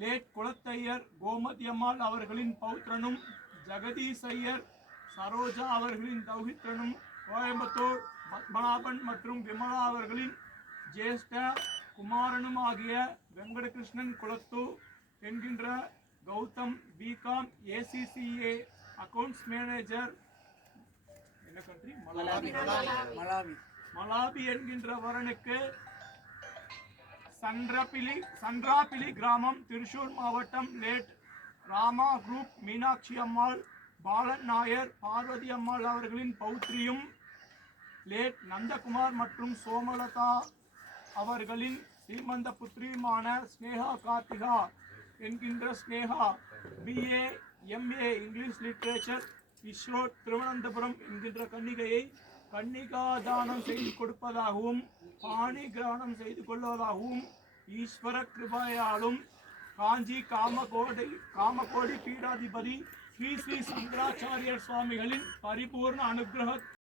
late குலத்தையர் Gomathi அம்மாள் அவர்களின் பௌத்திரனும் ஜெகதீசையர் சரோஜா அவர்களின் தௌஹித்ரனும் கோயம்புத்தூர் பத்மநாபன் மற்றும் விமலா அவர்களின் ஜேஷ்ட குமாரனும் ஆகிய வெங்கடகிருஷ்ணன் குலத்து என்கின்ற Gautam BCom ACCA accounts manager என்ன கண்ட்ரி மலாவி என்கின்ற வரனுக்கு சந்திராபிலி கிராமம் திருச்சூர் மாவட்டம் லேட் ராமா குரூப் மீனாட்சி அம்மாள் பாலன் நாயர் பார்வதி அம்மாள் அவர்களின் பௌத்ரியும் லேட் நந்தகுமார் மற்றும் சோமலதா அவர்களின் சீமந்த புத்திரியுமான ஸ்னேகா கார்த்திகா என்கின்ற Sneha BA MA English literature ISRO Thiruvananthapuram என்கின்ற கன்னிகையை கன்னிகாதானம் செய்து கொடுப்பதாகவும் பாணி கிரகணம் செய்து கொள்வதாகவும் ஈஸ்வர கிருபையாலும் காஞ்சி காமகோடி பீடாதிபதி ஸ்ரீ ஸ்ரீ சங்கராச்சாரியர் சுவாமிகளின் பரிபூர்ண அனுகிரக